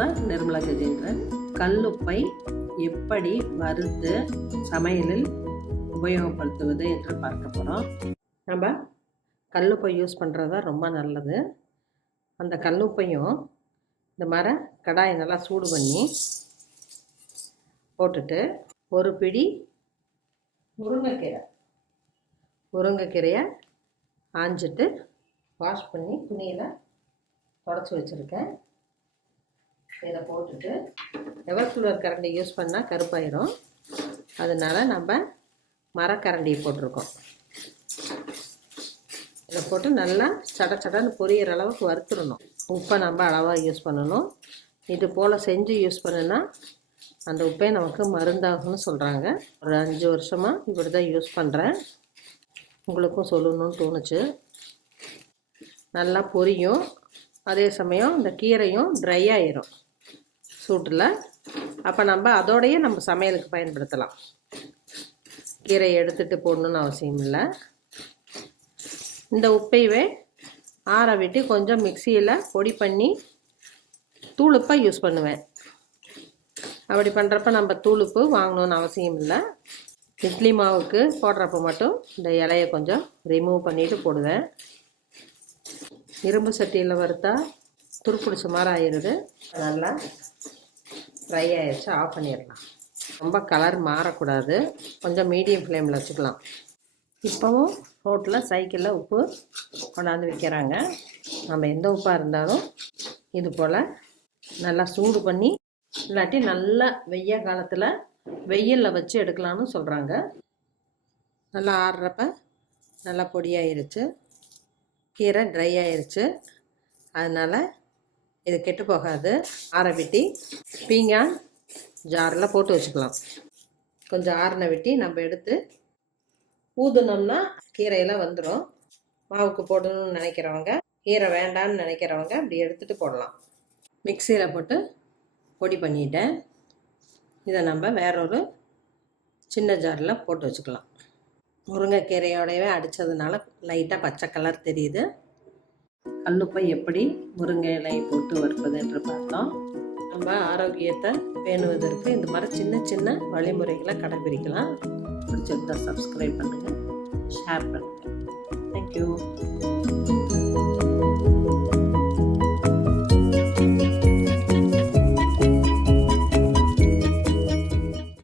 உங்கள் நிர்மலா கஜேந்திரன். கல்லுப்பை எப்படி வறுத்து சமையலில் உபயோகப்படுத்துவது என்று பார்க்க போகிறோம். நம்ம கல்லுப்பை யூஸ் பண்ணுறது தான் ரொம்ப நல்லது. அந்த கல்லுப்பையும் இந்த மாதிரி கடாயை நல்லா சூடு பண்ணி போட்டுட்டு ஒரு பிடி முருங்கைக்கீரையை ஆஞ்சிட்டு வாஷ் பண்ணி துணியில் தொடச்சி வச்சுருக்கேன். இதை போட்டுட்டு எவர் சில்வர் கரண்டி யூஸ் பண்ணால் கருப்பாயிரும். அதனால் நம்ம மரக்கரண்டியை போட்டிருக்கோம். இதை போட்டு நல்லா சடன்னு பொரியிற அளவுக்கு வறுத்துடணும். உப்பை நம்ம அளவாக யூஸ் பண்ணணும். இது போல் செஞ்சு யூஸ் பண்ணுனா அந்த உப்பே நமக்கு மருந்தாகும்னு சொல்கிறாங்க. ஒரு 5 வருஷமாக இப்படி தான் யூஸ் பண்ணுறேன். உங்களுக்கும் சொல்லணும்னு தோணுச்சு. நல்லா பொரியும், அதே சமயம் இந்த கீரையும் ட்ரை ஆயிரும் சூட்டில். அப்போ அதோடையே நம்ம சமையலுக்கு பயன்படுத்தலாம். கீரையை எடுத்துகிட்டு போடணுன்னு அவசியம் இல்லை. இந்த உப்பையவே ஆற விட்டு கொஞ்சம் மிக்சியில் பொடி பண்ணி தூளுப்பாக யூஸ் பண்ணுவேன். அப்படி பண்ணுறப்ப நம்ம தூளுப்பு வாங்கணுன்னு அவசியம் இல்லை. இட்லி மாவுக்கு போடுறப்ப மட்டும் இந்த இலையை கொஞ்சம் ரிமூவ் பண்ணிவிட்டு போடுவேன். இரும்பு சட்டியில் வறுத்தா துருப்பிடிச்ச மாதிரி ஆயிடுது. நல்லா ஃப்ரை ஆகிடுச்சு, ஆஃப் பண்ணிடலாம். ரொம்ப கலர் மாறக்கூடாது, கொஞ்சம் மீடியம் ஃப்ளேமில் வச்சுக்கலாம். இப்போவும் ரோட்டில் சைக்கிளில் உப்பு கொண்டாந்து விற்கிறாங்க. நம்ம எந்த உப்பாக இருந்தாலும் இது போல் நல்லா சூடு பண்ணி, இல்லாட்டி நல்லா வெய்ய காலத்தில் வெயிலில் வச்சு எடுக்கலான்னு சொல்கிறாங்க. நல்லா ஆடுறப்ப நல்லா பொடியாயிருச்சு, கீரை ட்ரை ஆயிருச்சு. அதனால் இது கெட்டு போகாது. ஆற விட்டி பீங்கான் ஜாரில் போட்டு வச்சுக்கலாம். கொஞ்சம் ஆறின விட்டி நம்ம எடுத்து ஊதுனோம்னா கீரையெல்லாம் வந்துடும். மாவுக்கு போடணும்னு நினைக்கிறவங்க, கீரை வேண்டான்னு நினைக்கிறவங்க இப்படி எடுத்துகிட்டு போடலாம். மிக்சியில் போட்டு பொடி பண்ணிட்டேன். இதை நம்ம வேறொரு சின்ன ஜாரில் போட்டு வச்சுக்கலாம். முருங்கைக்கீரையோடவே அடித்ததுனால லைட்டாக பச்சை கலர் தெரியுது. கல்லுப்பை எப்படி முருங்கை இலையை போட்டு வறுப்பது என்று பார்த்தோம். நம்ம ஆரோக்கியத்தை பேணுவதற்கு இந்த மாதிரி சின்ன சின்ன வழிமுறைகளை கடைபிடிக்கலாம். பிடிச்சிருந்தா சப்ஸ்கிரைப் பண்ணுங்கள், ஷேர் பண்ணுங்கள். தேங்க்யூ.